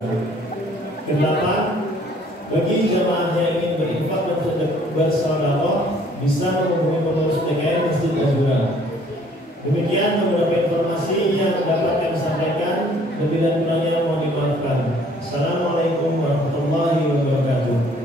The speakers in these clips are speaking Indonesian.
Kedelapan, bagi jamaah yang ingin berinfak dan bersedekah bisa menghubungi pengurus TKN Masjid Azura. Demikian beberapa informasi yang dapat kami sampaikan. Lebih dan kurangnya mohon dimaafkan. Assalamualaikum warahmatullahi wabarakatuh.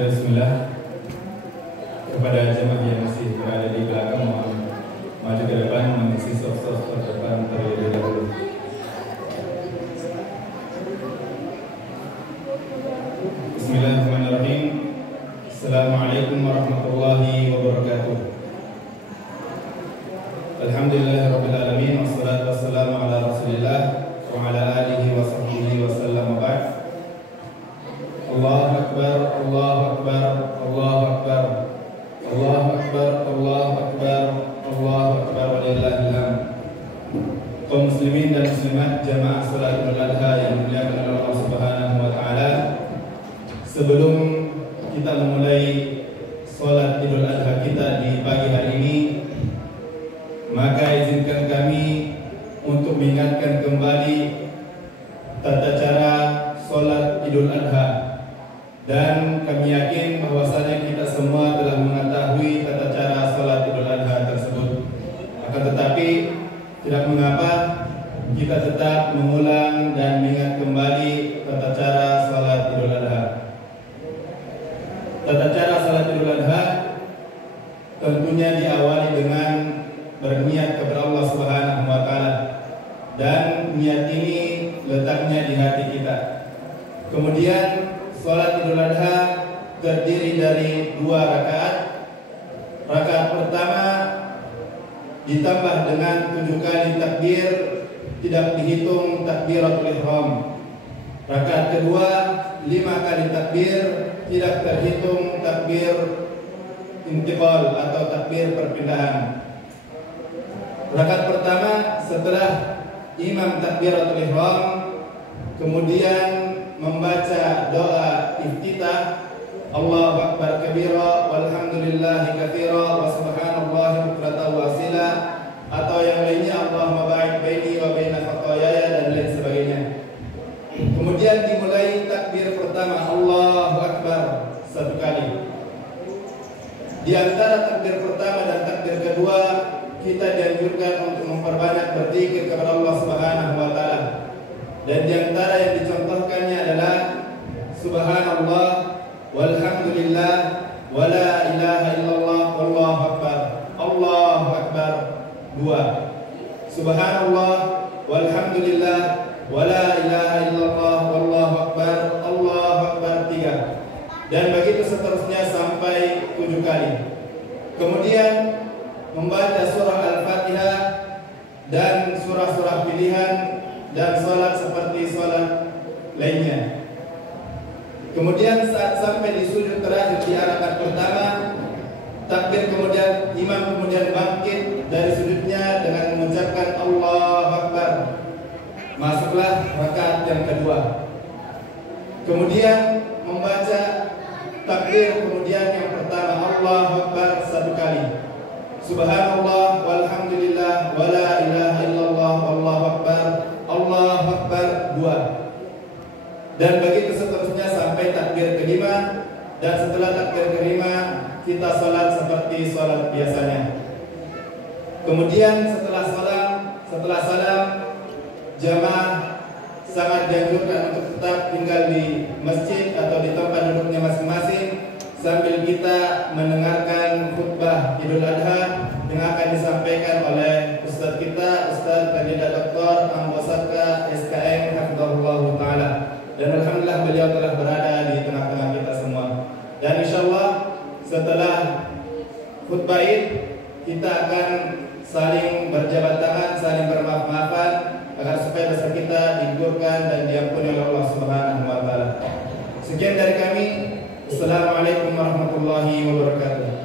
Bismillah. Kepada jemaah yang masih berada di belakang, mohon maju ke depan mengisi sosok terdepan terlebih dahulu. Bismillahirrahmanirrahim. Assalamualaikum warahmatullahi wabarakatuh. Alhamdulillahirabbil alamin, wassalatu wassalamu ala Rasulillah wa ala alihi wa sahbihi wa sallam wa ba'd. Allahu Akbar, Allahu Akbar, Allahu Akbar, Allahu Akbar, Allahu Akbar, Allahu Akbar, walillahil hamd. Kaum muslimin dan muslimat jamaah salat Idul Adha yang dimuliakan oleh Allah Subhanahu wa taala. Sebelum kita memulai salat Idul Adha kita di pagi hari ini, maka izinkan kami untuk mengingatkan kembali tata cara salat Idul Adha. Dan kami yakin bahwasanya kita semua telah mengetahui tata cara salat Idul Adha tersebut. Akan tetapi tidak mengapa kita tetap mengulang dan mengingat kembali tata cara salat Idul Adha. Tata cara salat Idul Adha tentunya diawali dengan berniat kepada Allah Subhanahu wa taala. Dan niat ini letaknya di hati kita. Kemudian salat Idul Adha terdiri dari 2 rakaat. Rakaat pertama ditambah dengan 7 kali takbir, tidak dihitung takbiratul ihram. Rakaat kedua 5 kali takbir, tidak terhitung takbir intiqal atau takbir perpindahan. Rakaat pertama setelah imam takbiratul ihram, kemudian membaca doa iftitah, Allahu Akbar kabira walhamdulillahi katsira wa subhanallahi bukratan wa asila, atau yang lainnya Allahumma ba'id baini wa baina khataayaya dan lain sebagainya. Kemudian dimulai takbir pertama Allahu Akbar 1 kali. Di antara takbir pertama dan takbir kedua kita dianjurkan untuk memperbanyak berzikir kepada Allah Subhanahu wa taala. Dan di antara yang dicontohkannya adalah Subhanallah walhamdulillah wala ilaha illallah wallahu akbar. Allahu akbar 2. Subhanallah walhamdulillah wala ilaha illallah wallahu akbar. Allahu akbar 3. Dan begitu seterusnya sampai 7 kali. Kemudian membaca surah Al-Fatihah dan surah-surah pilihan dan salat seperti salat lainnya. Kemudian saat sampai di sujud terakhir di rakaat pertama, takbir, kemudian imam kemudian bangkit dari sujudnya dengan mengucapkan Allahu Akbar. Masuklah rakaat yang kedua. Kemudian membaca takbir, kemudian yang pertama Allahu Akbar 1 kali. Subhanallah walhamdulillah wala ilaha illallah dan begitu seterusnya sampai takbir kelima. Dan setelah takbir kelima kita sholat seperti sholat biasanya. Kemudian setelah salam jamaah sangat dianjurkan untuk tetap tinggal di masjid atau di tempat duduknya masing-masing sambil kita mendengarkan khutbah Idul Adha yang akan disampaikan oleh Ustadz kita, Ustadz Kandidat Dr. Ambosaka SKM Hafizahullah Ta'ala. Dan alhamdulillah beliau telah berada di tengah-tengah kita semua. Dan insyaallah setelah khutbah Id kita akan saling berjabat tangan, saling bermaaf-maafan agar supaya dosa kita digugurkan dan diampuni oleh Allah Subhanahu wa taala. Sekian dari kami. Assalamualaikum warahmatullahi wabarakatuh.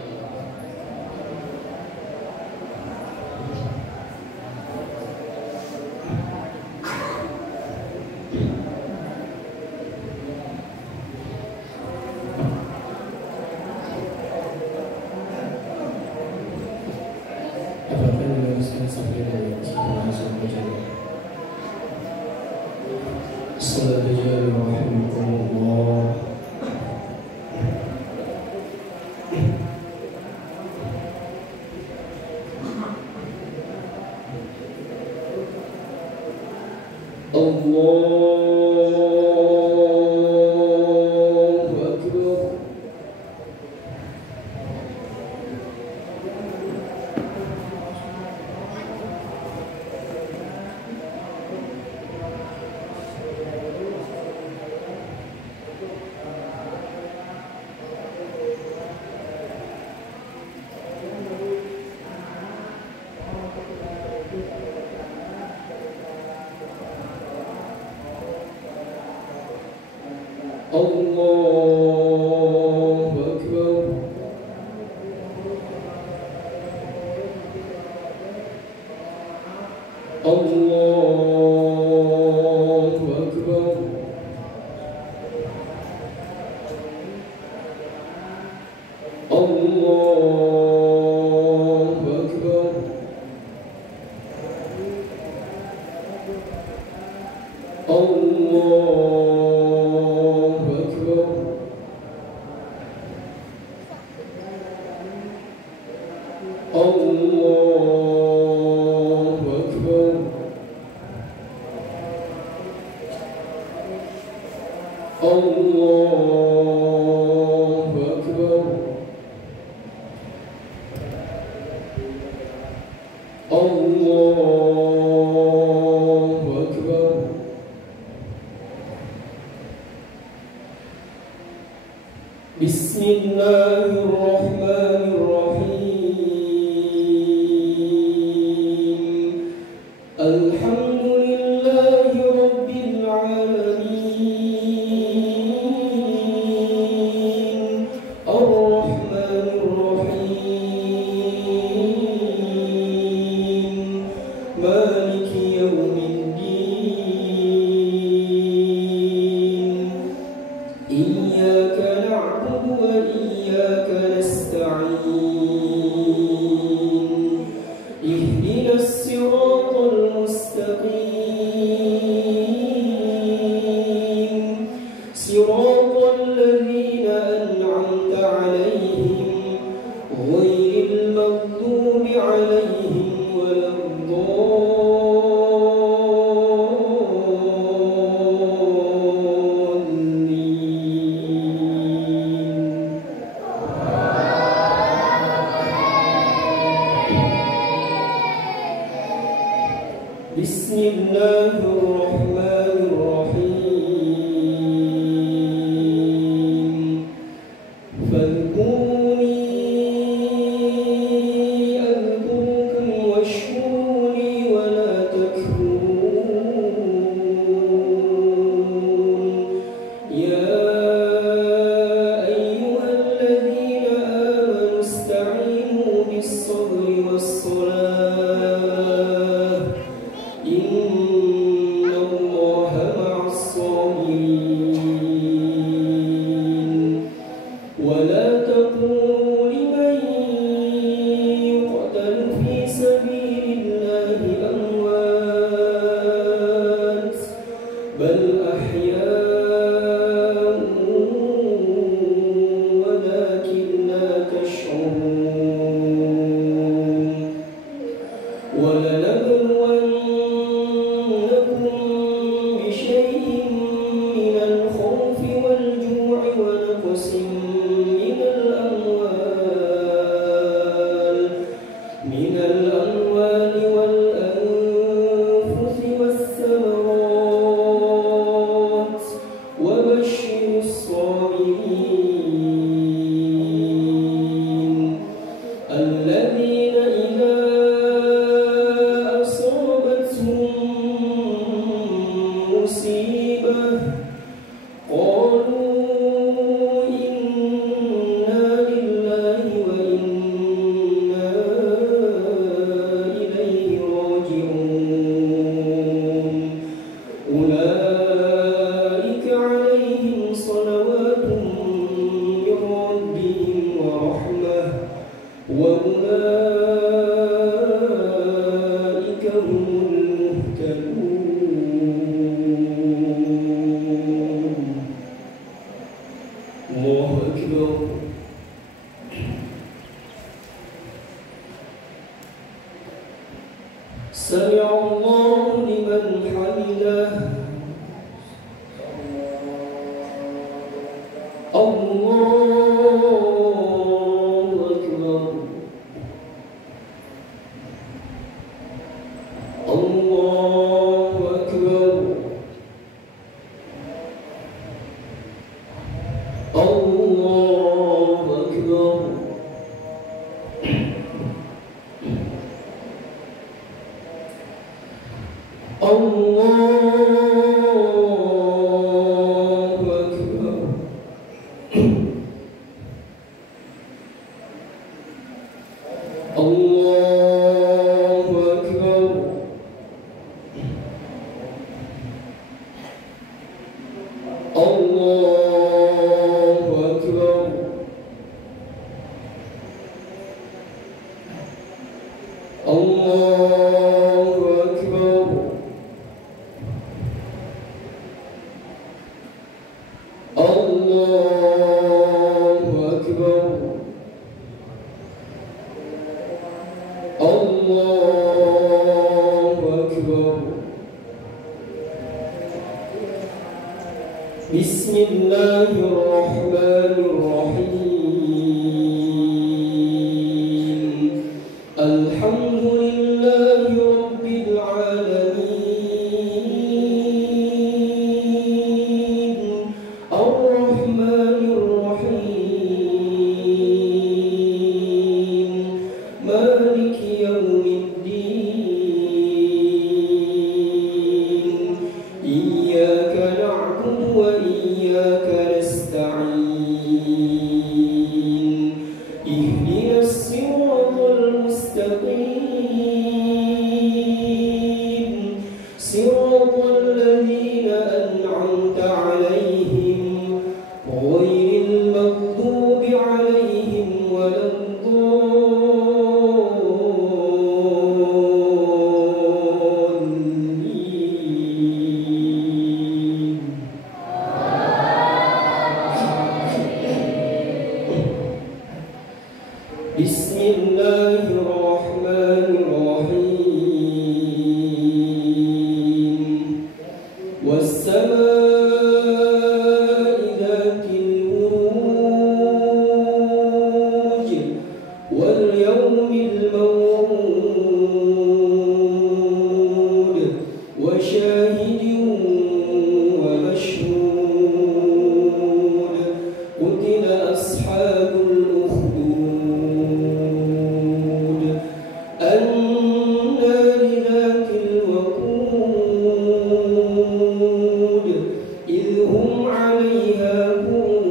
بل أحياء سمع الله لمن حمده الله أكبر الله أكبر الله أكبر بسم الله الرحمن الرحيم الحمد لله رب العالمين الرحمن الرحيم مالك يوم الدين إياك نعبد وإياك نستعين اهدنا الصراط المستقيم صراط الذين أنعمت عليهم غير المغضوب عليهم ولا الضالين. بسم الله الرحمن الرحيم والسماء ذات البروج واليوم الموعود وشاهد ومشهود قتل أصحاب الأخدود النار ذات الوقود إذ هم عليها قعود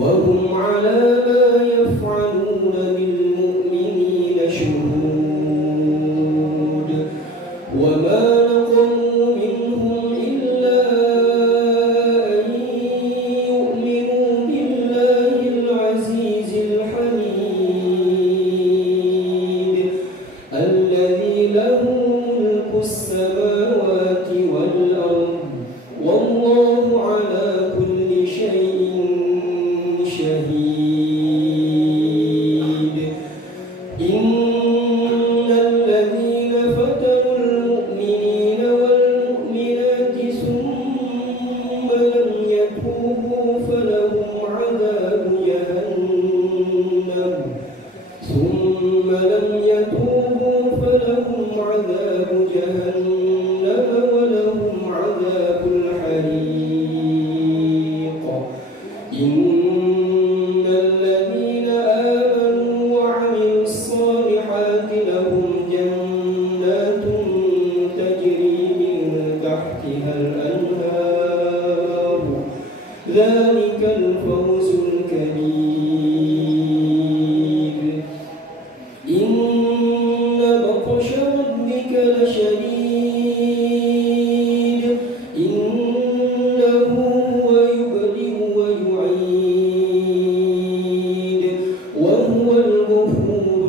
وهم على ما يفعلون بالمؤمنين شهود وما نقموا منهم إلا أن يؤمنوا بالله العزيز الحميد الذي له ملك السماوات والأرض والله على كل شيء شهيد إن الذين فتنوا المؤمنين والمؤمنات ثم لم يتوبوا فلهم عذاب جهنم ولهم عذاب الحريق إن الذين آمنوا وعملوا الصالحات لهم جنات تجري من تحتها الأنهار ذلك الفوز الكبير إن بطش ربك لشديد إنه هو يبدئ ويعيد وهو الغفور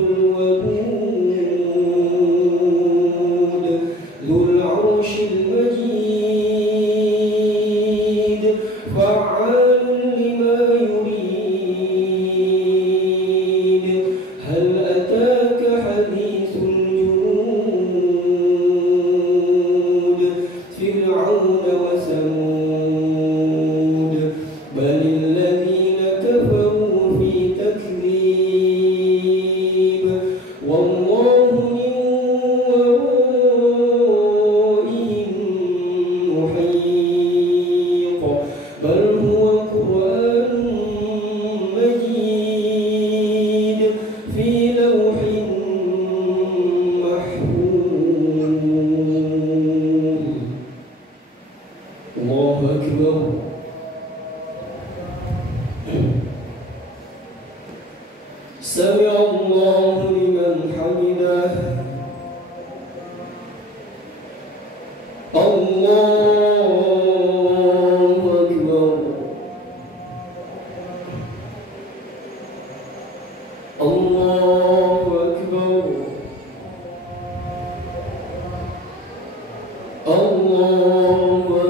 الله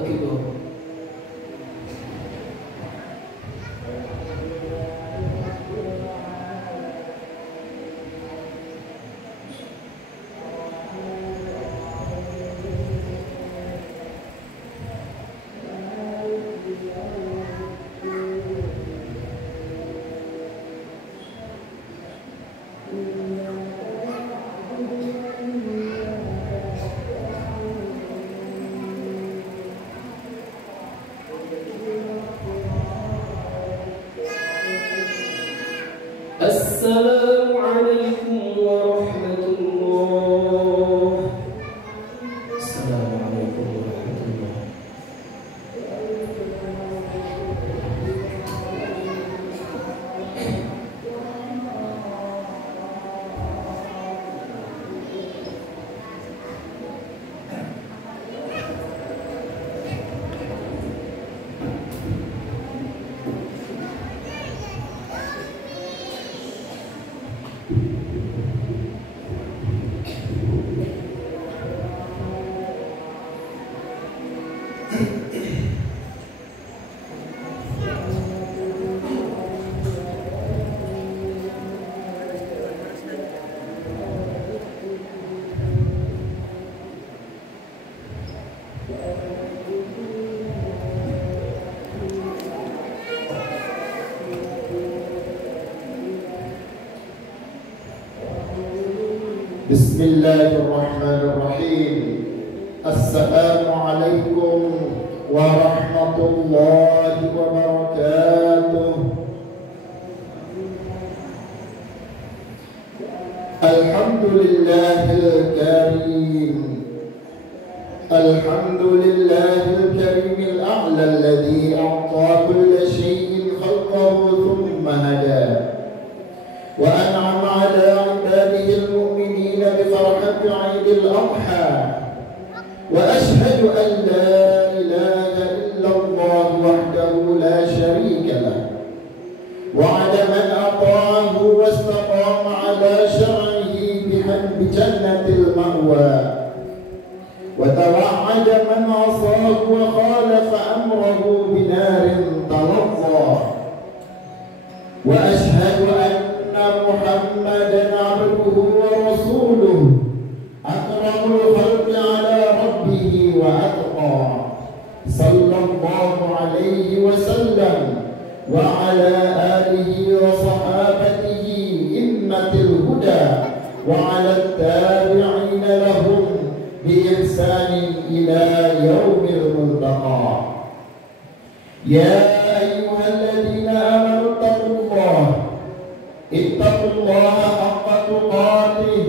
أكبر. السلام عليكم ورحمة الله. السلام عليكم ورحمة الله. بسم الله الرحمن الرحيم. السلام عليكم ورحمة الله وبركاته. الحمد لله الكريم، الحمد لله الكريم الأعلى الذي أعطى كل شيء خلقه ثم هداه، وأنعم على عباده المؤمنين بفرحة عيد الأضحى. وأشهد أن لا إله إلا الله وحده لا شريك له، وعلى من أطاعه واستقام على شرعه بجنة المأوى، وتوعد من عصاه وخالف أمره بنار تلظى. وأشهد أن محمدا عبده ورسوله أكرم الخلق على ربه وأتقى، صلى الله عليه وسلم وعلى آله وصحابته إمة الهدى، وعلى التابعين لهم بإحسان إلى يوم الملتقى. يا أيها الذين آمنوا اتقوا الله، اتقوا الله حق تقاته،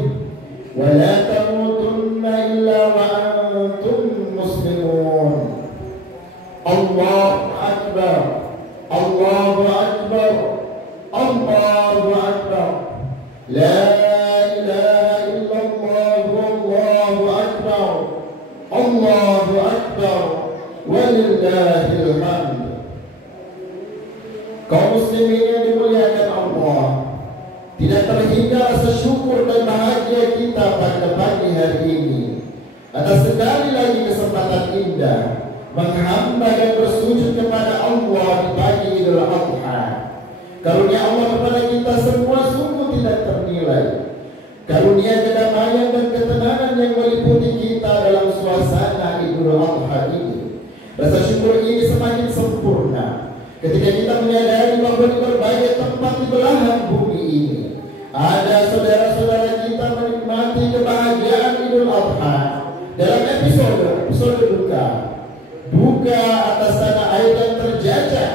ولا تموتن إلا وأنتم مسلمون. الله أكبر، الله أكبر، الله أكبر، لا إله إلا الله، والله أكبر، الله أكبر، ولله الحمد. Kaum muslimin yang dimuliakan Allah, tidak terhingga rasa syukur dan bahagia kita pada pagi hari ini atas sekali lagi kesempatan indah menghamba dan bersujud kepada Allah di pagi Idul Adha. Karunia Allah kepada kita semua sungguh tidak ternilai. Karunia kedamaian dan ketenangan yang meliputi kita dalam suasana Idul Adha ini. Rasa syukur ini semakin sempurna ketika kita menyadari bahwa di berbagai tempat di belahan bumi ini ada saudara-saudara kita menikmati kebahagiaan Idul Adha dalam episode duka atas tanah air yang terjajah,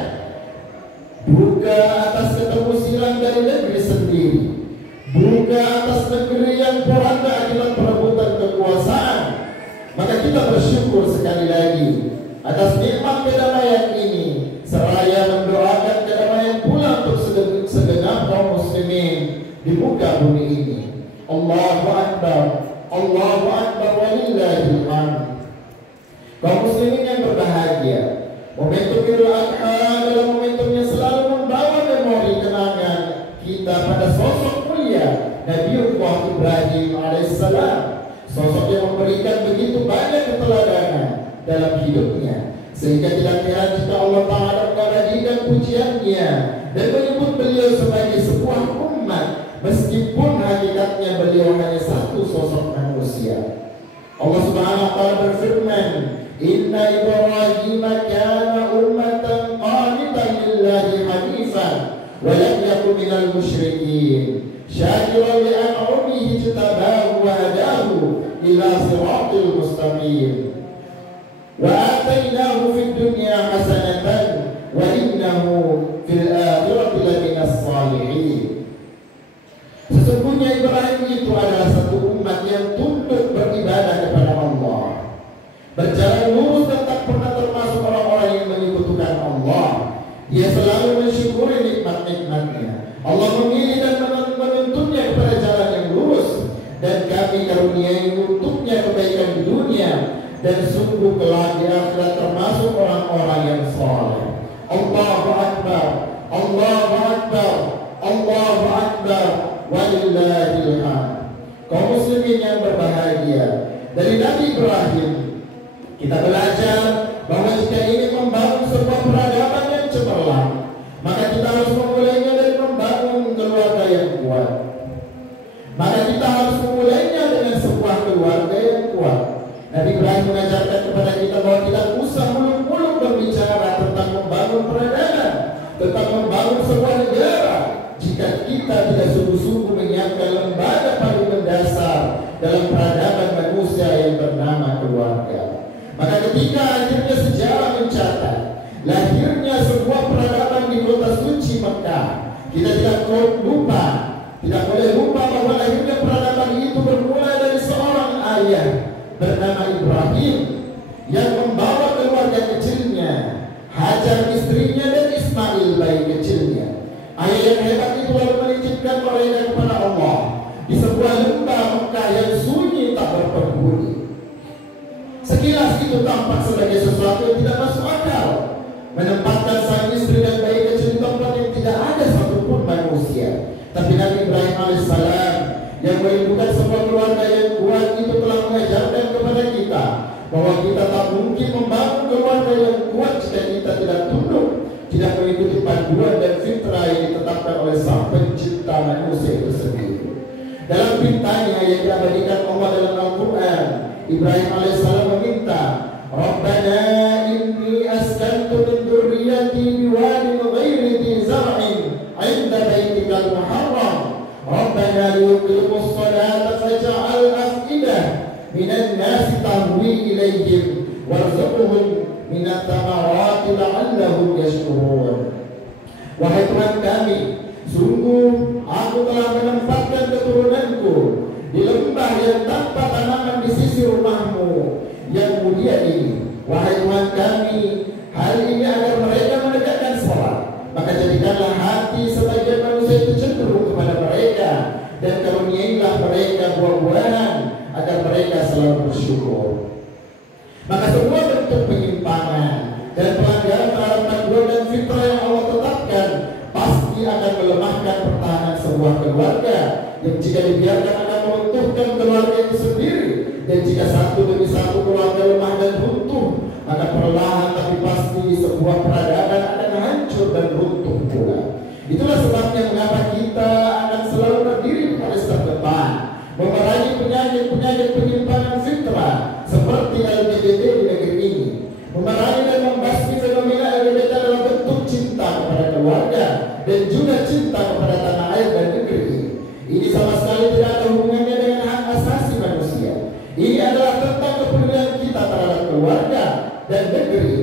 duka atas ketemu silang dari negeri sendiri, duka atas negeri yang poranda akibat perebutan kekuasaan. Maka kita bersyukur sekali lagi atas nikmat kedamaian ini, seraya mendoakan kedamaian pula untuk segenap kaum muslimin di muka bumi ini. Allahu Akbar, Allahu Akbar, walillahil hamd. Kaum muslimin yang berbahagia, momentum Idul dalam hidupnya. Sehingga tidak heran jika Allah Ta'ala mengabadikan pujiannya dan menyebut beliau sebagai sebuah umat, meskipun hakikatnya beliau hanya satu sosok manusia. Allah Subhanahu wa Ta'ala berfirman, Inna Ibrahim kana ummatan qanitan lillahi hanifan wa lam yakun minal musyrikin syakiran li an'amihi ijtabahu wa hadahu ila siratil mustaqim wa atainahu fid dunya hasanatan wa innahu fil akhirati laminas salihin. Sesungguhnya Ibrahim itu adalah satu umat yang tunduk beribadah kepada Allah, berjalan lurus dan tak pernah termasuk orang-orang yang menyekutukan Allah. Dia selalu mensyukuri nikmat-nikmatnya. Allah memilih dan menuntunnya kepada jalan yang lurus, dan kami karuniai untuknya kebaikan di dunia, dan sungguh kelak di akhirat termasuk orang-orang yang saleh. Allahu Akbar, Allahu Akbar, Allahu Akbar, walillahil hamd. Kaum muslimin yang berbahagia, dari Nabi Ibrahim kita belajar bahwa jika ingin membangun sebuah peradaban yang cemerlang, maka kita harus memulainya dari membangun keluarga yang kuat. Maka kita harus memulainya dengan sebuah keluarga yang kuat. Nabi Ibrahim mengajarkan kepada kita bahwa tidak usah muluk-muluk berbicara tentang membangun peradaban, tentang membangun sebuah negara, jika kita tidak sungguh-sungguh menyiapkan lembaga paling mendasar dalam peradaban manusia yang bernama keluarga. Maka ketika akhirnya sejarah mencatat lahirnya sebuah peradaban di kota suci Mekah, kita tidak boleh lupa bahwa lahirnya peradaban itu bermula dari seorang ayah bernama Ibrahim yang membawa keluarga kecilnya, Hajar istrinya dan Ismail bayi kecilnya. Ayah yang hebat itu lalu menitipkan mereka kepada Allah di sebuah lembah Mekah yang sunyi tak berpenghuni. Sekilas itu tampak sebagai sesuatu yang tidak masuk akal, menempatkan sang istri dan bayi kecil di tempat yang tidak ada satupun manusia. Tapi Nabi Ibrahim alaihissalam yang merindukan sebuah keluarga yang kuat itu telah mengajarkan kepada kita bahwa kita tak mungkin membangun keluarga yang kuat jika kita tidak tunduk, tidak mengikuti panduan dan fitrah yang ditetapkan oleh Sang Pencipta manusia itu sendiri. Dalam perintahnya yang diabadikan Allah dalam Al-Quran, Ibrahim alaihissalam meminta, Rabbana inni askantu min dzurriyyati biwadin ghairi dzi zar'in 'inda baitikal muharram Rabbana liyuqimus salata faj'al af'idah minan nasi tahwi ilaihim warzuqhum minat thamarati la'allahum yashkurun. Wahai Tuhan kami, sungguh aku telah menempatkan keturunanku di lembah yang tanpa tanaman di sisi rumahmu yang mulia ini. Wahai Tuhan kami, hal ini agar mereka menegakkan salat, maka jadikanlah hati sebagian manusia itu cenderung kepada mereka, dan karuniailah mereka buah-buahan agar mereka selalu bersyukur. Maka semua bentuk penyimpangan dan pelanggaran terhadap panduan dan fitrah yang Allah tetapkan pasti akan melemahkan pertahanan sebuah keluarga yang jika dibiarkan akan meruntuhkan keluarga itu sendiri. Dan jika satu demi satu keluarga lemah dan runtuh, maka perlahan tapi pasti sebuah peradaban akan hancur dan runtuh pula. Itulah sebabnya mengapa kita akan selalu berdiri di garis terdepan, memerangi penyakit-penyakit penyimpangan fitrah seperti LGBT di negeri ini, memerangi dan membasmi fenomena LGBT dalam bentuk cinta kepada keluarga dan juga cinta kepada tanah air dan negeri ini. Ini sama sekali tidak ada hubungannya dengan hak asasi manusia. Ini adalah tentang kepedulian kita terhadap keluarga dan negeri.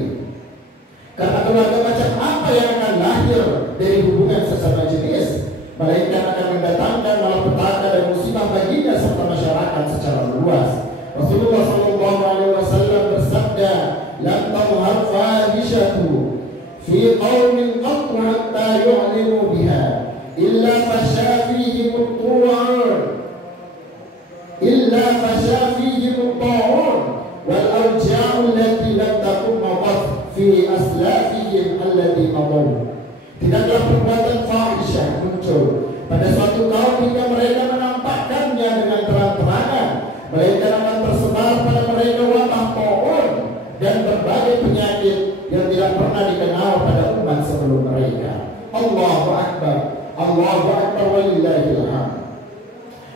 Karena keluarga macam apa yang akan lahir dari hubungan sesama jenis, melainkan akan mendatangkan malapetaka dan musibah baginya serta masyarakat secara luas. Rasulullah SAW bersabda, "Lam tadhhar fahishatu fi qaumin qattu hatta yu'linu biha illa fasha fihim at-tu'an illa fasha fihim at-ta'un wal awja'u allati lam takun madat fi aslafihim allati madaw." Tidaklah perbuatan fahisyah muncul pada suatu kaum hingga mereka menampakkannya dengan terang-terangan, melainkan akan tersebar pada mereka wabah ta'un dan walillahil hamd.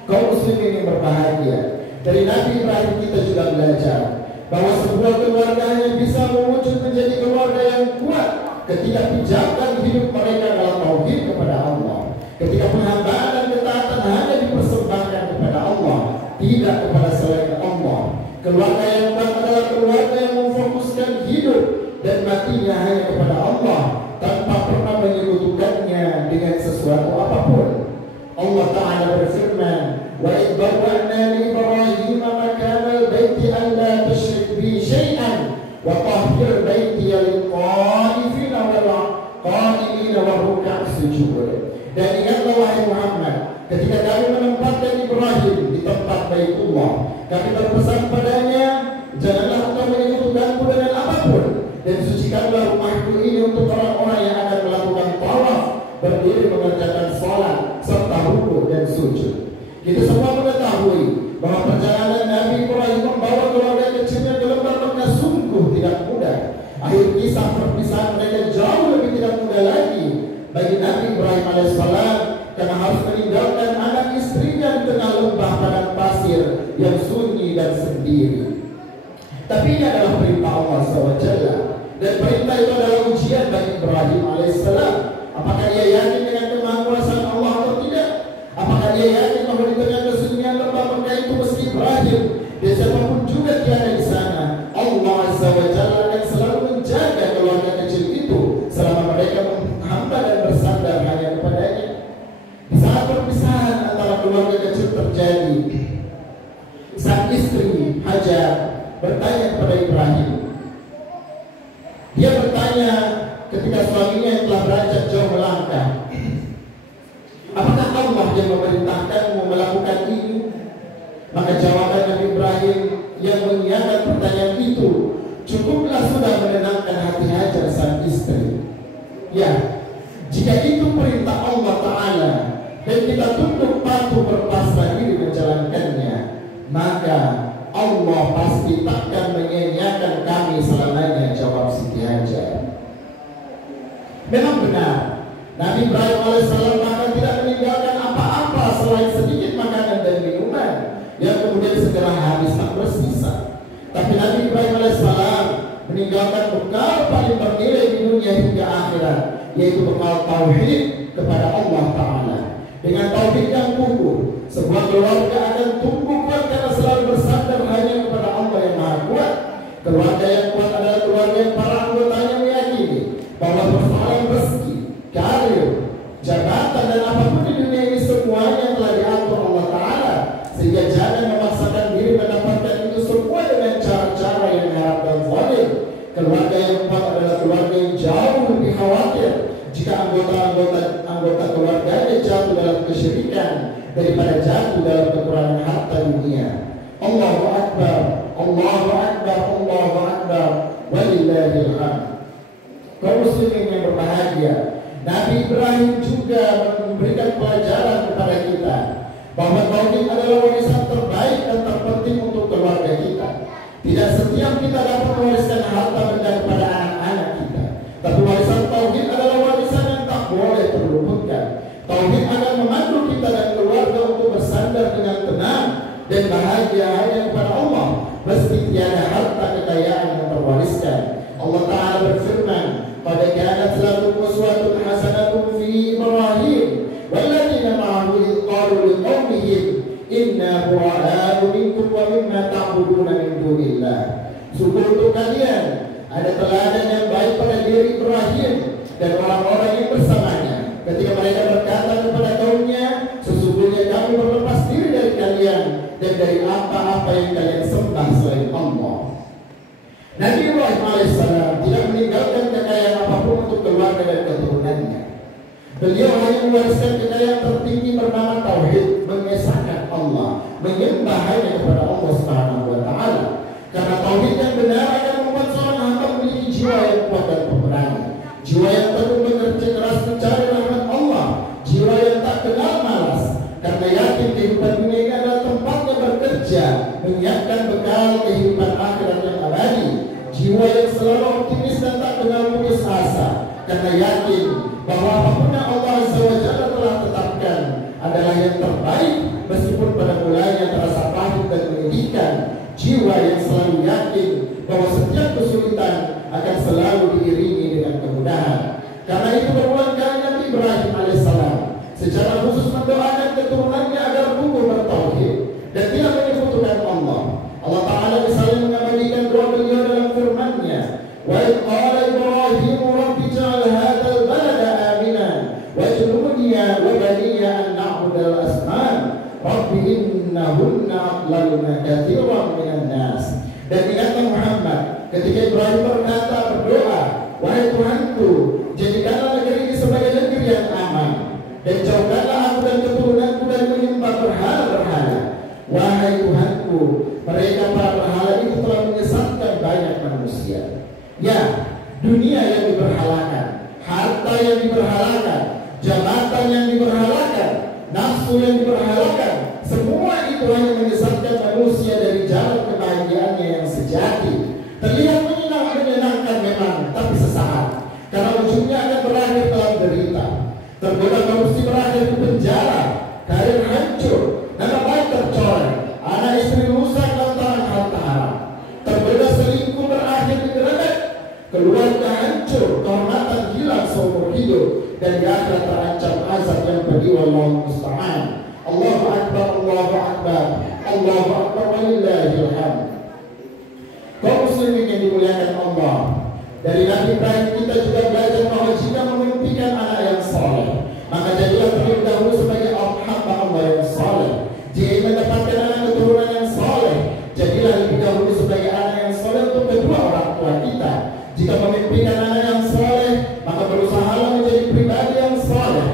Kaum muslimin yang berbahagia, dari Nabi Ibrahim kita juga belajar bahwa sebuah keluarga hanya bisa mewujud menjadi keluarga yang kuat ketika pijakan hidup mereka dalam tauhid kepada Allah, ketika penghambaan dan ketaatan hanya dipersembahkan kepada Allah, tidak kepada selain Allah. Keluarga yang kuat adalah keluarga yang memfokuskan hidup dan matinya hanya kepada Allah, tanpa pernah menyekutukannya dengan sesuatu apapun. Allah Ta'ala berfirman, wa idh bawwa'na li Ibrahim makanal baiti an la tusyrik bi syai'an wa tahhir baiti lil qa'ifina wal qa'imina wa ruk'a sujud. Dan ingatlah wahai Muhammad, ketika kami menempatkan Ibrahim di tempat Baitullah, kami berpesan padanya, janganlah engkau menyekutukanku dengan apapun, dan sucikanlah rumahku ini untuk orang-orang yang akan melakukan tawaf, berdiri mengerjakan sholat, serta rukuk dan sujud. Kita semua mengetahui bahwa perjalanan Nabi Ibrahim membawa keluarga kecilnya ke lembah Mekah sungguh tidak mudah. Akhir kisah perpisahan mereka jauh lebih tidak mudah lagi bagi Nabi Ibrahim alaihissalam, karena harus meninggalkan anak istrinya di tengah lembah padang pasir yang sunyi dan sendiri. Tapi ini adalah perintah Allah SWT, dan perintah itu adalah ujian bagi Ibrahim alaihissalam. Apakah dia yakin dengan kemahakuasaan Allah atau tidak? Apakah dia yakin bahwa di tengah kesunyian lembah Mekah itu meski Ibrahim dan siapapun juga tiada di sana, Allah Azza wa Jalla akan selalu menjaga keluarga kecil itu selama mereka menghamba dan bersandar hanya kepadanya. Di saat perpisahan antara keluarga kecil terjadi, sang istri Hajar bertanya kepada Ibrahim. Dia bertanya ketika suaminya yang telah beranjak jauh melangkah, apakah Allah yang memerintahkanmu melakukan ini? Maka jawaban Nabi Ibrahim yang mengiyakan pertanyaan itu cukuplah sudah menenangkan hati Hajar sang istri. Ya, jika itu perintah Allah Ta'ala dan kita tunduk patuh berpasrah diri menjalankannya, maka Allah pasti takkan menyanyiakan kami selamanya, jawab Siti Hajar. Memang benar, Nabi Ibrahim alaihissalam bahkan tidak meninggalkan apa-apa selain sedikit makanan dan minuman yang kemudian segera habis tak bersisa. Tapi Nabi Ibrahim alaihissalam meninggalkan bekal paling bernilai di dunia hingga akhirat, yaitu bekal tauhid kepada Allah Ta'ala. Dengan tauhid yang kukuh, sebuah keluarga akan tumbuh kuat karena selalu bersandar hanya kepada Allah yang Maha Kuat. Keluarga yang kuat adalah keluarga yang para anggotanya meyakini bahwa persoalan rezeki, karir, jabatan dan apapun di dunia ini semuanya telah diatur Allah Ta'ala, sehingga jangan memaksakan diri mendapatkan itu semua dengan cara-cara yang haram dan zalim. Keluarga yang kuat adalah keluarga yang jauh lebih khawatir jika anggota keluarganya jatuh dalam kesyirikan daripada jatuh dalam kekurangan harta dunia. Allahu Akbar, Allahu Akbar, Allahu Akbar, walillahil hamd. Kaum muslimin yang berbahagia, Nabi Ibrahim juga memberikan pelajaran kepada kita bahwa tauhid adalah warisan terbaik dan terpenting untuk keluarga kita. Tidak setiap kita dapat mewariskan harta benda kepada anak-anak kita, tapi warisan tauhid adalah warisan yang tak boleh terluputkan. Tauhid akan memandu kita dan keluarga untuk bersandar dengan tenang dan bahagia hanya kepada Allah, meski tiada harta kekayaan yang terwariskan. Allah Ta'ala berfirman, qad kanat lakum uswatun hasanatun fi Ibrahim walladzina ma'ahu idh qalu liqaumihim inna bura'a'u minkum wa mimma ta'buduna min dunillah. Sungguh untuk kalian ada teladan yang baik pada diri Ibrahim dan orang-orang yang bersamanya ketika mereka berkata kepada kaumnya, sesungguhnya kami berlepas diri dari kalian dan dari apa-apa yang kalian sembah selain Allah. Nabi Ibrahim alaihissalam tidak meninggalkan kekayaan apapun untuk keluarga dan keturunannya. Beliau hanya mewariskan kekayaan tertinggi bernama tauhid, mengesahkan Allah, menyembah hanya kepada Allah Subhanahu wa Ta'ala. Karena tauhid yang benar akan membuat seorang hamba memiliki jiwa yang kuat dan pemberani, jiwa yang penuh bekerja keras mencari rahmat Allah, jiwa yang tak kenal malas, karena yakin kehidupan dunia ini adalah tempatnya bekerja, menyiapkan bekal kehidupan akhirat yang abadi. Jiwa yang selalu optimis dan tak kenal putus asa, karena yakin bahwa apapun yang Allah Azza wa Jalla telah tetapkan adalah yang terbaik, meskipun pada mulanya terasa pahit dan menyedihkan. Jiwa yang selalu yakin bahwa setiap kesulitan akan selalu diiringi dengan kemudahan. Karena itu berulang kali Nabi Ibrahim alaihissalam secara khusus mendoakan keturunannya agar tumbuh bertauhid dan tidak menyekutukan Allah. Allah Ta'ala misalnya mengabadikan doa beliau dalam firman-Nya, wa qala Ibrahim rabbi ij'al hadzal balada aminan wajnubniya wa baniya an na'budal asnam rabbi innahunna adlalna katsiran minan nas. Dan ingatlah Muhammad ketika Ibrahim berdoa, wahai Tuhanku, jadikanlah negeri ini sebagai negeri yang aman dan jauhkanlah aku dan keturunanku dari menyembah berhala-berhala. Wahai Tuhanku, mereka para berhala itu telah menyesatkan banyak manusia. Ya, dunia yang diberhalakan, harta yang diberhalakan, jabatan yang diberhalakan, nafsu yang diberhalakan, semua itu hanya menyesatkan manusia dari jalan kebahagiaannya yang sejati. Terlihat menyenangkan memang, tapi sesaat, karena ujungnya akan berakhir dalam derita. Tergoda korupsi berakhir di penjara, karir hancur, nama baik tercoreng, anak istri rusak lantaran harta haram. Tergoda selingkuh berakhir di gerebek, keluarga hancur, kehormatan hilang seumur hidup, dan di akhirat terancam azab yang pedih. Wallahu musta'an. Allahu akbar, Allahu akbar, Allahu akbar, walillahil hamd. Kaum muslimin yang dimuliakan Allah, dari Nabi Ibrahim kita juga belajar bahwa jika memimpikan anak yang saleh, maka jadilah terlebih dahulu sebagai hamba Allah yang saleh. Jika ingin mendapatkan anak keturunan yang saleh, jadilah lebih dahulu sebagai anak yang saleh untuk kedua orang tua kita. Jika memimpikan anak yang saleh, maka berusahalah menjadi pribadi yang saleh,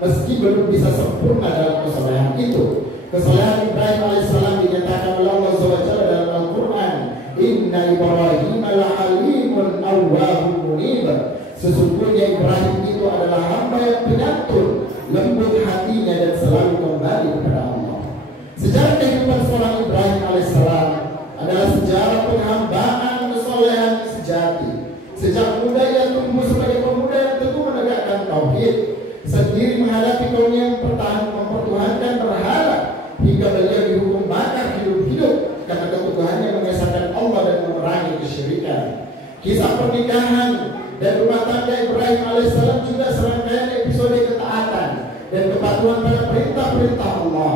meski belum bisa sempurna dalam kesalehan itu. Kesalehan Ibrahim alaihissalam dinyatakan oleh Allah SWT dalam Al-Quran, Inna Ibrahim lahalimun awwahun munib. Sesungguhnya Ibrahim itu adalah hamba yang penyantun, lembut hatinya dan selalu kembali kepada Allah. Sejarah kehidupan seorang Ibrahim alaihissalam adalah sejarah penghambaan kesolehan sejati. Sejak muda ia tumbuh sebagai pemuda yang teguh menegakkan tauhid, sendiri menghadapi kaum yang mempertuhankan berhala, hingga beliau dihukum bakar hidup-hidup karena keteguhannya mengesahkan Allah dan memerangi kesyirikan. Kisah pernikahan dan rumah tangga Ibrahim alaihissalam juga serangkaian episode ketaatan dan kepatuhan pada perintah-perintah Allah.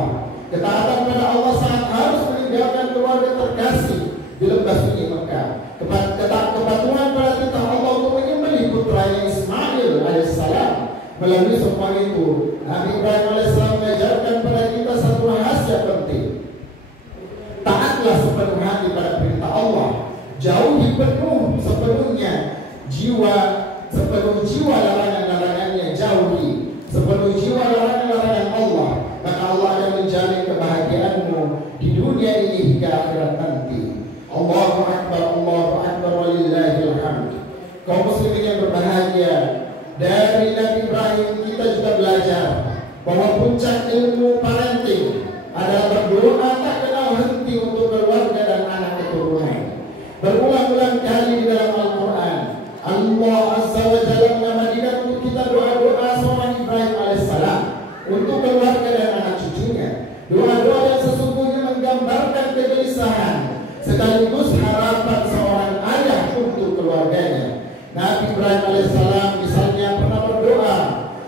Ketaatan pada Allah saat harus meninggalkan keluarga terkasih di lembah sunyi Mekah. Kepatuhan pada titah Allah untuk menyembelih putranya Ismail alaihissalam. Melalui semua itu, Nabi Ibrahim alaihissalam mengajarkan pada kita satu rahasia penting. Taatlah sepenuh hati pada perintah Allah. Jauhi sepenuhnya sepenuh jiwa larangan-larangannya, jauhi sepenuh jiwa larangan-larangan Allah, maka Allah akan menjamin kebahagiaanmu di dunia ini hingga akhirat nanti. Allahu akbar, Allahu akbar, walillahil hamd. Kaum muslimin yang berbahagia, dari Nabi Ibrahim kita juga belajar bahwa puncak ilmu parenting adalah berdoa tak kenal henti untuk keluarga dan anak keturunan. Berulang-ulang kali di dalam Al-Quran, Allah Azza wa Jalla mengamankan untuk kita doa-doa seorang Ibrahim alaihissalam untuk keluarga dan anak cucunya. Doa-doa yang sesungguhnya menggambarkan kegelisahan sekaligus harapan seorang ayah untuk keluarganya. Nabi Ibrahim alaihissalam misalnya pernah berdoa,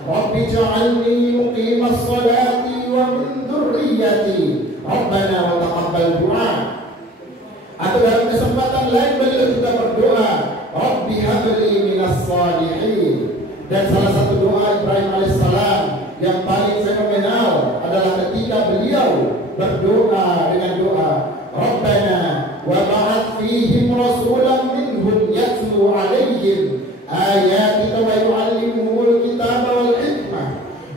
Rabbi ja'alni muqimas salati wa min dzurriyyati Rabbana wa taqabbal du'a. Atau dalam kesempatan lain beliau juga berdoa, Rabbi habli minas salihin. Dan salah satu doa Ibrahim alaihissalam yang paling fenomenal adalah ketika beliau berdoa dengan doa, Rabbana wa ba'ath fihim rasulan minhum yatlu alaihim ayatika wa yu'allimuhumul kitaba wal hikmah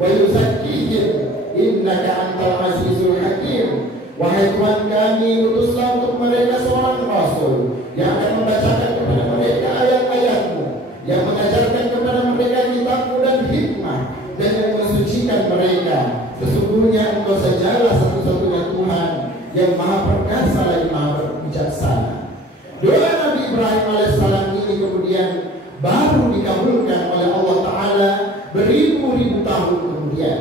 wa yuzakkihim innaka antal azizul hakim. Wahai Tuhan kami, utuslah untuk mereka seorang rasul yang akan membacakan kepada mereka ayat-ayat-Mu, yang mengajarkan kepada mereka kitab-Mu dan hikmah, dan yang mensucikan mereka. Sesungguhnya Engkau sajalah satu-satunya Tuhan yang maha perkasa lagi maha bijaksana. Doa Nabi Ibrahim alaihissalam ini kemudian baru dikabulkan oleh Allah Ta'ala beribu-ribu tahun kemudian.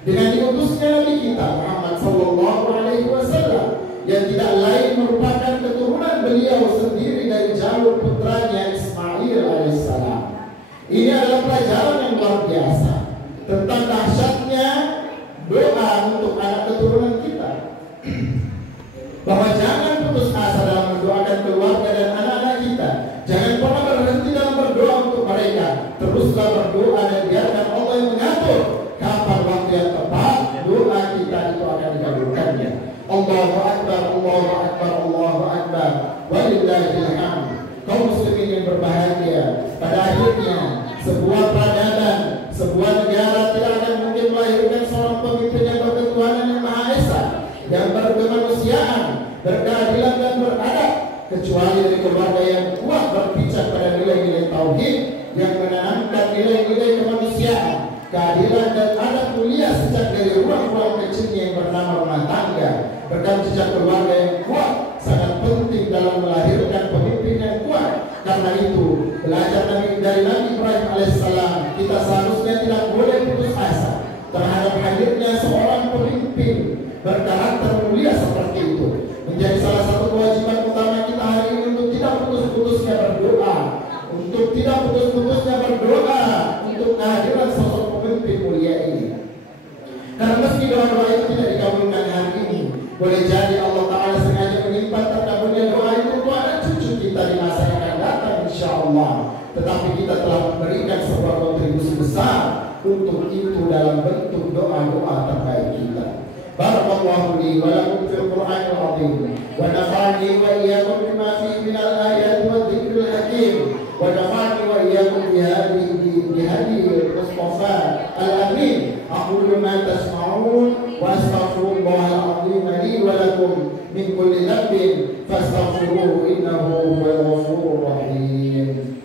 dengan diutusnya Nabi kita Muhammad sallallahu alaihi wasallam yang tidak lain merupakan keturunan beliau sendiri dari jalur putranya Ismail alaihissalam. Ini adalah pelajaran yang luar biasa tentang dahsyatnya doa untuk anak keturunan kita. Bahwa jangan putus asa dalam mendoakan keluarga dan anak-anak kita. Jangan pernah berhenti dalam berdoa untuk mereka. Teruslah berdoa dan biarkan Allah yang mengatur kapan waktu yang tepat doa kita itu akan dikabulkannya. Allahu Akbar, Allahu Akbar, Allahu Akbar. Walillahil hamd. Kaum muslimin yang berbahagia, pada akhirnya sebuah peradaban, sebuah negara tidak akan mungkin melahirkan seorang pemimpin yang berketuhanan yang Maha Esa, yang berkemanusiaan, berkeadilan dan beradab, kecuali dari keluarga yang kuat berpijak pada nilai-nilai tauhid yang menanamkan nilai-nilai kemanusiaan, keadilan dan adab mulia sejak dari ruang-ruang kecilnya yang bernama rumah tangga. Rekam jejak keluarga yang kuat sangat penting dalam melahirkan pemimpin yang kuat. Karena itu, belajar dari Nabi Ibrahim alaihissalam, kita seharusnya tidak boleh putus asa terhadap hadirnya seorang pemimpin berkarakter mulia seperti itu. Menjadi salah satu kewajiban utama kita hari ini untuk tidak putus-putusnya berdoa, untuk tidak putus-putusnya berdoa untuk kehadiran sosok pemimpin mulia ini. Karena meski doa-doa itu tidak dikabulkan hari ini, boleh jadi Allah Ta'ala sengaja menyimpan terkabulnya doa itu untuk anak cucu kita di masa yang akan datang insya Allah. Tetapi kita telah memberikan sebuah kontribusi besar untuk itu dalam bentuk doa-doa terbaik kita. Barakallahu li wa lakum fil Qur'anil azim wa nafa'ani wa iyyakum bima fihi minal ayati wa dzikril hakim wa nafa'ani wa iyyakum bi hadhihi al-mustafa al-amin. Aqulu ma tasma'un wa astaghfirullahal azim li wa lakum min kulli dhanbin fastaghfiruhu innahu huwal ghafurur rahim.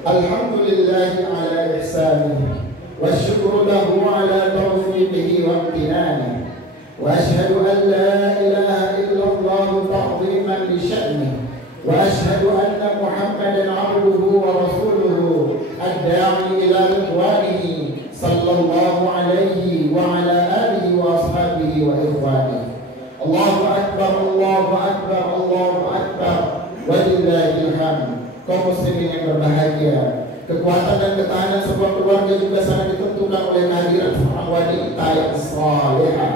Alhamdulillahi ala ihsanihi wa syukru lahu ala taufiqihi wa imtinanihi wa ashhadu an la ilaha illallah ta'ziman li sya'nihi wa ashhadu anna Muhammadan abduhu wa rasuluhu ad-da'i ila ridwanihi sallallahu alaihi wa ala alihi wa ashabihi wa ikhwanihi. Allahu akbar, Allahu akbar, Allahu akbar, walillahil hamd. Kaum muslimin yang berbahagia, kekuatan dan ketahanan sebuah keluarga juga sangat ditentukan oleh kehadiran seorang wanita yang salehah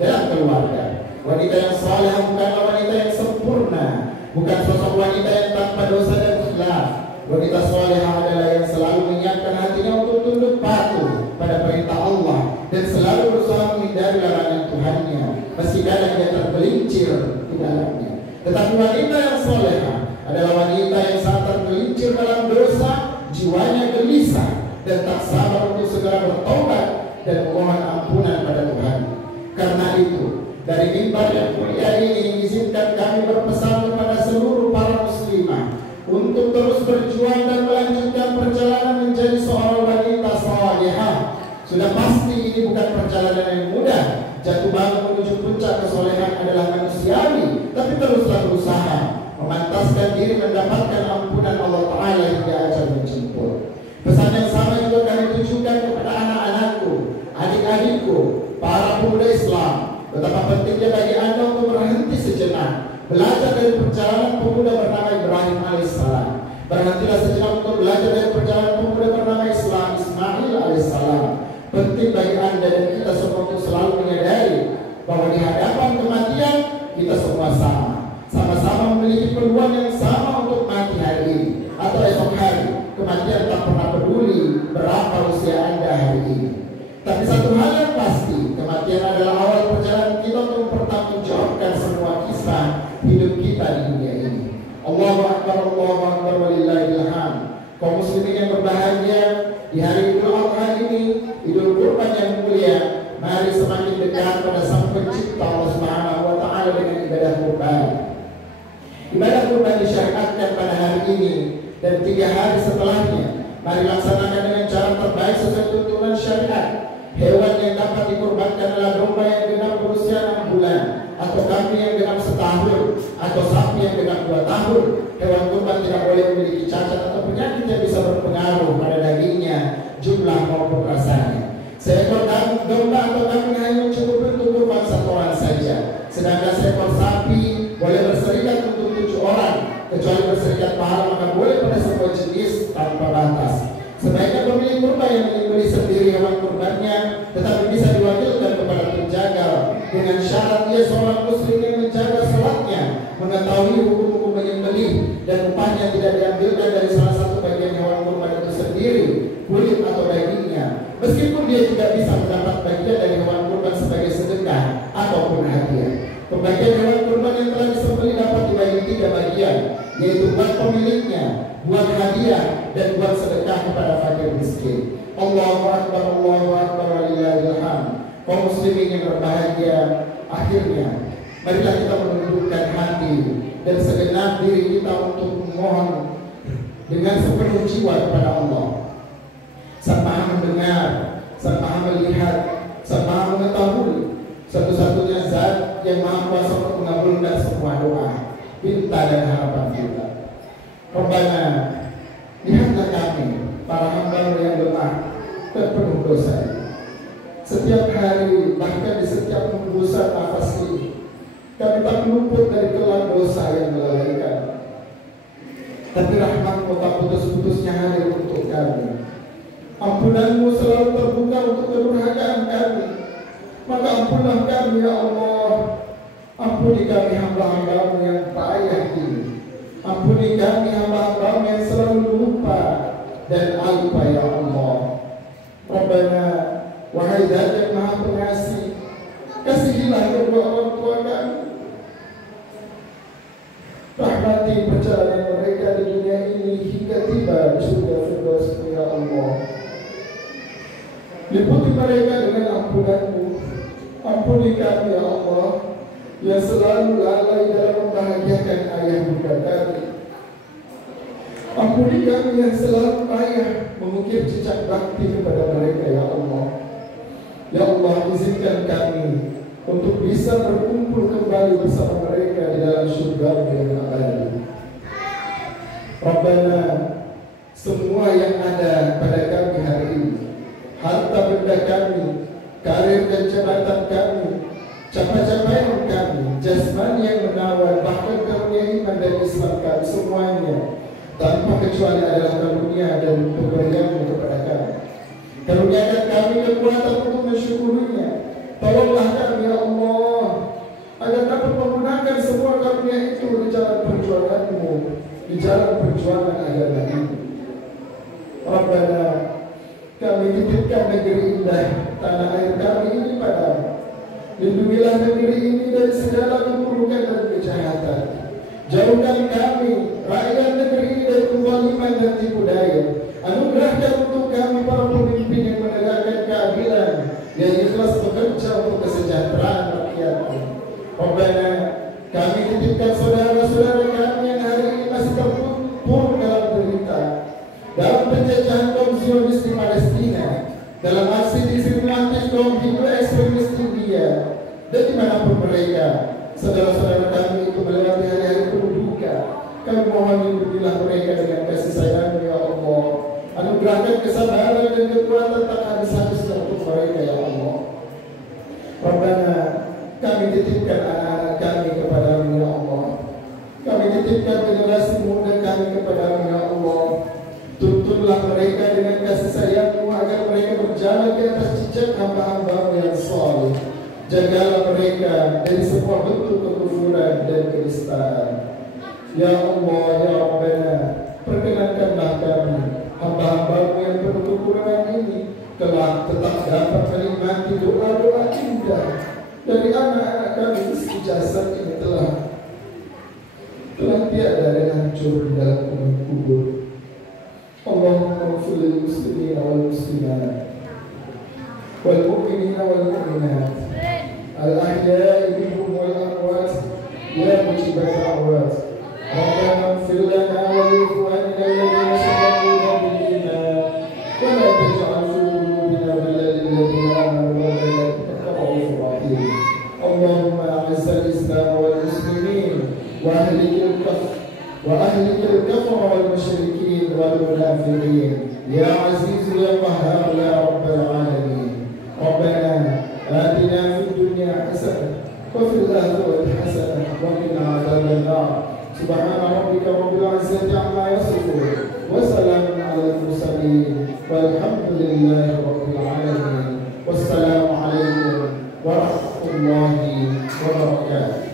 dalam keluarga. Wanita yang salehah bukanlah wanita yang sempurna, bukan sosok wanita yang tanpa dosa dan khilaf. Wanita salehah adalah yang selalu menyiapkan hatinya untuk tunduk patuh pada perintah Allah dan selalu berusaha menghindari larangan Tuhannya, meski kadang dia tergelincir di dalamnya. Tetapi wanita yang salehah adalah wanita yang saat tergelincir dalam dosa, jiwanya gelisah dan tak sabar untuk segera bertobat dan memohon ampunan pada Tuhan. Karena itu, dari mimbar yang mulia ini izinkan kami berpesan kepada seluruh para muslimah untuk terus berjuang dan melanjutkan perjalanan menjadi seorang wanita salihah. Sudah pasti ini bukan perjalanan yang mudah. Jatuh bangun menuju puncak kesolehan adalah manusiawi, tapi teruslah berusaha memantaskan diri mendapatkan ampunan Allah Ta'ala hingga ajal menjemput. Pesan yang sama juga kami tujukan kepada anak-anakku, adik-adikku, para pemuda Islam. Betapa pentingnya bagi Anda untuk berhenti sejenak, belajar dari perjalanan pemuda bernama Ibrahim alaihissalam. Berhentilah sejenak untuk belajar dari perjalanan pemuda bernama Ismail alaihissalam. Penting bagi Anda dan kita semua untuk selalu menyadari bahwa di hadapan kematian kita semua sama-sama memiliki peluang yang sama untuk mati hari ini atau esok hari. Kematian tak pernah peduli berapa usia Anda hari ini. Tapi satu hal yang pasti, kematian adalah awal perjalanan kita untuk mempertanggungjawabkan semua kisah hidup kita di dunia ini. Allahu akbar, Allahu akbar, walillahil hamd. Kaum muslimin yang berbahagia, di hari Idul Adha ini, Idul Kurban yang mulia, mari semakin dekat pada Sang Pencipta Allah Subhanahu wa Ta'ala dengan ibadah kurban. Ibadah kurban disyariatkan pada hari ini dan 3 hari setelahnya. Mari laksanakan dengan cara terbaik sesuai tuntunan syariat. Hewan yang dapat dikurbankan adalah domba yang genap berusia 6 bulan, atau kambing yang genap setahun, atau sapi yang genap 2 tahun. Hewan kurban tidak boleh memiliki cacat atau penyakit yang bisa berpengaruh pada dagingnya, jumlah maupun rasanya. Seekor domba atau kambing hanya cukup untuk kurban 1 orang saja, sedangkan seekor sapi boleh berserikat untuk 7 orang, kecuali berserikat pahala maka boleh pada semua jenis tanpa batas. Sebaiknya pemilik kurban yang menyembelih sendiri hewan kurbannya, tetapi bisa diwakilkan kepada penjaga dengan syarat ia seorang muslim yang menjaga salatnya, mengetahui hukum-hukum menyembelih, dan upahnya tidak diambilkan dari salah satu bagian hewan kurban itu sendiri, kulit atau dagingnya, meskipun dia tidak bisa mendapat bagian dari hewan kurban sebagai sedekah ataupun hadiah. Pembagian hewan kurban yang telah disembelih dapat dibagi 3 bagian, yaitu buat pemiliknya, buat hadiah, dan buat sedekah kepada fakir miskin. Allahu Akbar, Allahu Akbar, walillahil hamd. Kaum muslimin yang berbahagia, akhirnya marilah kita menundukkan hati dan segenap diri kita untuk memohon dengan sepenuh jiwa kepada Allah. Sang Maha mendengar, Sang Maha melihat, Sang Maha mengetahui, satu-satunya zat yang maha kuasa untuk mengabulkan semua doa, pinta dan harapan kita. Rabbana, lihatlah kami, para hamba yang lemah dan penuh dosa. Setiap hari, bahkan di setiap hembusan nafas ini, kami tak luput dari kelam dosa yang melalaikan. Tapi rahmat-Mu tak putus-putusnya hadir untuk kami. Ampunan-Mu selalu terbuka untuk kedurhakaan kami. Maka ampunlah kami ya Allah. Ampuni kami hamba-hamba-Mu yang payah ini. Ampuni kami hamba-hamba-Mu yang selalu lupa dan alpa ya Allah. Rabbana, wahai Zat yang Maha Pengasih, kasihilah kedua orang tua kami. Rahmati perjalanan mereka di dunia ini hingga tiba di surga Firdaus ya Allah. Liputi mereka dengan ampunan-Mu. Ampuni kami ya Allah yang selalu lalai dalam membahagiakan ayah bunda kami. Ampuni kami yang selalu payah mengukir jejak bakti kepada mereka ya Allah. Ya Allah, izinkan kami untuk bisa berkumpul kembali bersama mereka di dalam surga yang abadi. Rabbana, semua yang ada pada kami hari ini, harta benda kami, karir dan jabatan kami, capaian kami, jasmani yang menawan, bahkan karunia iman dan Islam kami, semuanya tanpa kecuali adalah karunia dan pemberian-Mu kepada kami. Karuniakan kami kekuatan untuk mensyukurinya. Tolonglah kami ya Allah, agar dapat menggunakan semua karunia itu di jalan perjuangan-Mu, di jalan perjuangan agama ini. Rabbana, kami titipkan negeri indah tanah air kami ini padamu. Lindungilah negeri ini dari segala keburukan dan kejahatan. Jauhkan kami, rakyat negeri ini, dari kezaliman dan tipu daya. Anugerahkan untuk kami para pemimpin yang menegakkan keadilan, yang ikhlas bekerja untuk kesejahteraan rakyat. Rabbana, kami titipkan saudara-saudara kami yang hari ini masih terpuruk dalam derita, dalam penjajahan kaum Zionis di Palestina, dalam aksi diskriminatif kaum Hindu ekstremis di India, dan dimanapun mereka, saudara-saudara kami itu melewati hari-hari penuh duka. Kami mohon lindungilah mereka dengan kasih sayang-Mu ya Allah. Anugerahkan kesabaran dan kekuatan tak habis-habisnya untuk mereka ya Allah. Rabbana, kami titipkan anak-anak kami kepada-Mu ya Allah. Kami titipkan generasi muda kami kepada-Mu ya Allah. Tuntunlah mereka dengan kasih sayang-Mu agar mereka berjalan di atas jejak hamba-hamba-Mu yang saleh. Jagalah mereka dari semua bentuk kekufuran dan kenistaan. Ya Allah, ya Rabbana, perkenankanlah kami, hamba-hamba-Mu yang penuh kekurangan ini, telah tetap dapat menikmati doa-doa indah dari anak-anak kami meski jasad ini telah tiada dan hancur di dalam kubur. Allahumma ighfir lil muslimina wal muslimat wal mu'minina wal mu'minat al-ahya'i minhum wal amwat ya mujibal da'awat. Rabbana ighfir lana wa li ikhwanina alladhina sabaquna bil iman wa la taj'al fi qulubina ghillan lil ladzina السابقين يا عزيز يا قهار يا رب العالمين. ربنا آتنا في الدنيا حسنة وفي الآخرة حسنة وقنا عذاب النار. سبحان ربك رب العزة عما يصفون وسلام على المرسلين والحمد لله رب العالمين. والسلام عليكم ورحمة الله وبركاته.